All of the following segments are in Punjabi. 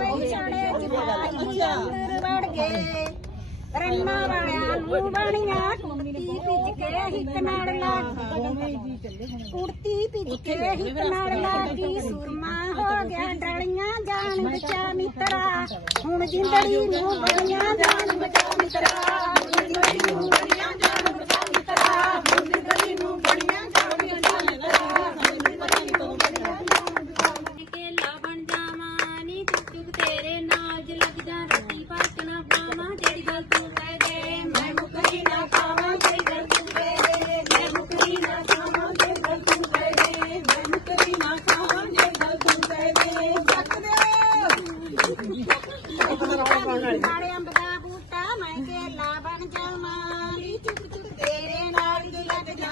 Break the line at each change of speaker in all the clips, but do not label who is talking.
ਬਈ ਗਏ ਰੰਨਾ ਵਾਲਿਆਂ ਨੂੰ ਬਣੀਆਂ ਕੁੜਤੀ ਭਿੱਜ ਕੇ ਹਿੱਕ ਨਾਲ ਲੱਗ ਕੁੜਤੀ ਭਿੱਜ ਕੇ ਹਿੱਕ ਨਾਲ ਲੱਗੀ ਸੁਰਮਾ ਹੋ ਗਿਆ ਡਲੀਆਂ ਜਾਨ ਬਚਾ ਮਿੱਤਰਾ, ਹੁਣ ਜਿੰਦੜੀ ਨੂੰ ਬਣੀਆਂ ਜਾਨ ਬਚਾ ਮਿੱਤਰਾ ਹੁਣ ਜਿੰਦੜੀ ਨੂੰ ਬਣੀਆਂ
ਨਾਲੇ
ਅੰਬ ਦਾ ਬੂਟਾ ਮੈਂ ਕੇਲਾ ਬਣ ਜਾਵਾਂ ਨੀ ਚੁੱਕ ਚੁੱਕ ਤੇਰੇ ਨਾਲ ਹੀ ਲੱਗ ਜਾ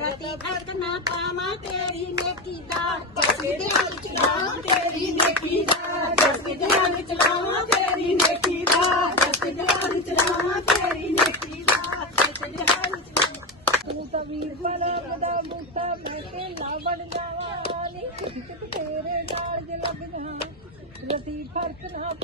ਰਤੀ ਫਰਕ ਨਾ ਪਾਵਾਂ ਤੇਰੀ ਨੇਕੀ ਦਾ ਜਸੀ ਦੇ ਹੱਥ ਚਲਾਵਾਂ ਤੇਰੀ ਨੇਕੀ ਦਾ ਜਸੀ ਦੇ ਹੱਥ ਚਲਾਵਾਂ ਤੇਰੀ ਨੇਕੀ ਦਾ ਜਸੀ ਦੇ ਹੱਥ ਚਲਾਵਾਂ ਤੇਰੀ ਨੇਕੀ ਦਾ ਜਸੀ ਦੇ ਹੱਥ
ਤੂੰ ਤਾਂ ਵੀਰ ਪਲਕ ਦਾ ਬੂਟਾ ਮੈਂ ਕੇ ਲਾਵਣ ਜਾਵਾਂ ਨੀ ਚਿੱਕ ਤੇਰੇ ਨਾਲ ਜੇ ਲੱਗ ਜਾ ਰਤੀ ਫਰਕ ਨਾ ਪਾਵਾਂ ਤੇਰੇ ਰੂਪ ਦੀਆਂ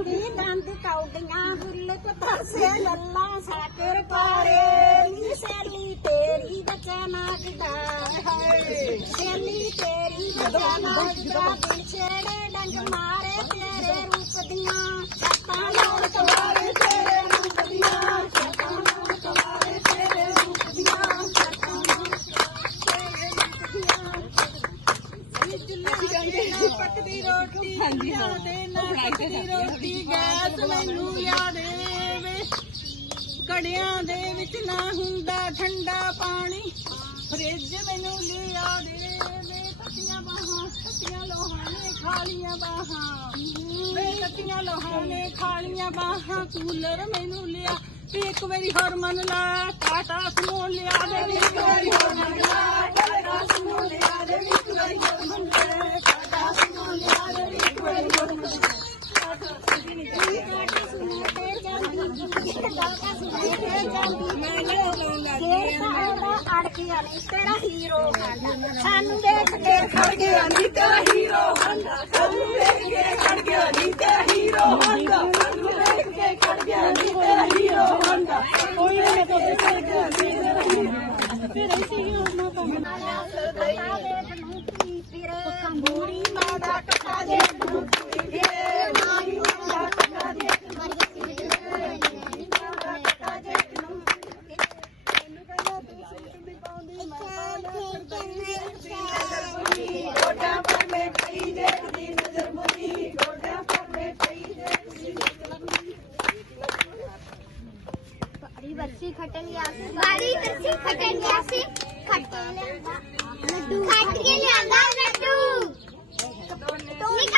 ਨੀ ਦੰਦ ਕੌਡੀਆਂ ਬੁੱਲ ਪਤਾਸੇ ਲੱਲਾ ਸਾਕਰ ਪਾਰੇ ਨੀ ਸੈਲੀ ਤੇਰੀ ਬਚਨਾ ਕਿਦਾ ਹੈ ਸੈਲੀ ਤੇਰੀ ਬਚਨਾ ਕਿਦਾ ਦਿਲ ਛੇੜੇ ਡੰਗ ਮਾਰੇ ਤੇਰੇ ਰੂਪ ਦੀਆਂ ਸੱਤਾਂ ਲੋੜ ਤਵਾਰੇ ਤੇਰੇ ਰੂਪ ਦੀਆਂ ਸੱਤਾਂ ਲੋੜ
ਗੈਸ ਮੈਨੂੰ ਯਾਦ ਵੇ। ਕੜਿਆਂ ਦੇ ਵਿੱਚ ਨਾ ਹੁੰਦਾ ਠੰਡਾ ਪਾਣੀ। ਫਰਿੱਜ ਮੈਨੂੰ ਲਿਆ ਦੇ ਵੇ। ਤੱਤੀਆਂ ਬਾਹਾਂ ਤੱਤੀਆਂ ਲੋਹਾਂ ਨੇ ਖਾਲੀਆਂ ਬਾਹਾਂ। ਵੇ ਤੱਤੀਆਂ ਲੋਹਾਂ ਨੇ ਖਾਲੀਆਂ ਬਾਹਾਂ। ਕੂਲਰ ਮੈਨੂੰ ਲਿਆ। ਤੇ ਇੱਕ ਵਾਰੀ ਹੋਰਮਨ ਲਾ ਟਾਟਾ ਸਮੋ ਲਿਆ ਦੇ। ਇੱਕ ਵਾਰੀ ਹੋਰ
ਸਾਨੂੰ ਦੇਖ ਕੇ ਖੜ ਗਿਆ ਨੀ ਤੇਰਾ ਹੀਰੋ ਹੰਦਾ ਸਾਨੂੰ ਦੇਖ ਕੇ ਖੜ ਗਿਆ ਨੀ ਤੇਰਾ बर्फ़ी खटन यासी बारी बर्फ़ी खटन यासी खटन लड्डू। खटके लड्डू। तो- तो-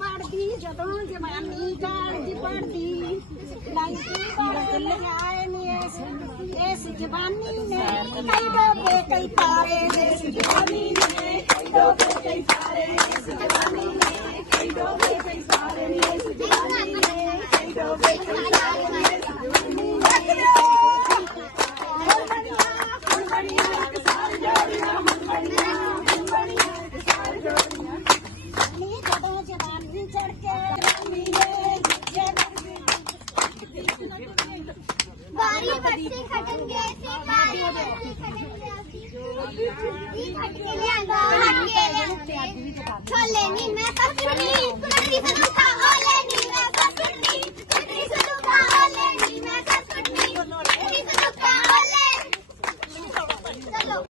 पढ़ती जो जवानी गाड़ी पढ़ती लाइटी पढ़ती आए ने इस जवानी ने कई डोबे, कई तारे जवानी ने कई डोबे, कई तारे इस जवानी
ਸਾਰੀ ਬੱਤੀ ਖੱਟਣ ਗਏ ਸੀ, ਸਾਰੀ ਬੱਤੀ ਖੱਟਣ ਗਏ ਸੀ। ਖੱਟ ਕੇ ਲਿਆਂਦਾ ਖੱਟ
ਕੇ ਲਿਆਂਦਾ। ਛੋਲੇ ਨਹੀਂ ਮੈਂ ਤਾਂ
ਸਿਰਫ ਨਹੀਂ ਸੁਣਦੀ ਤੁਹਾਨੂੰ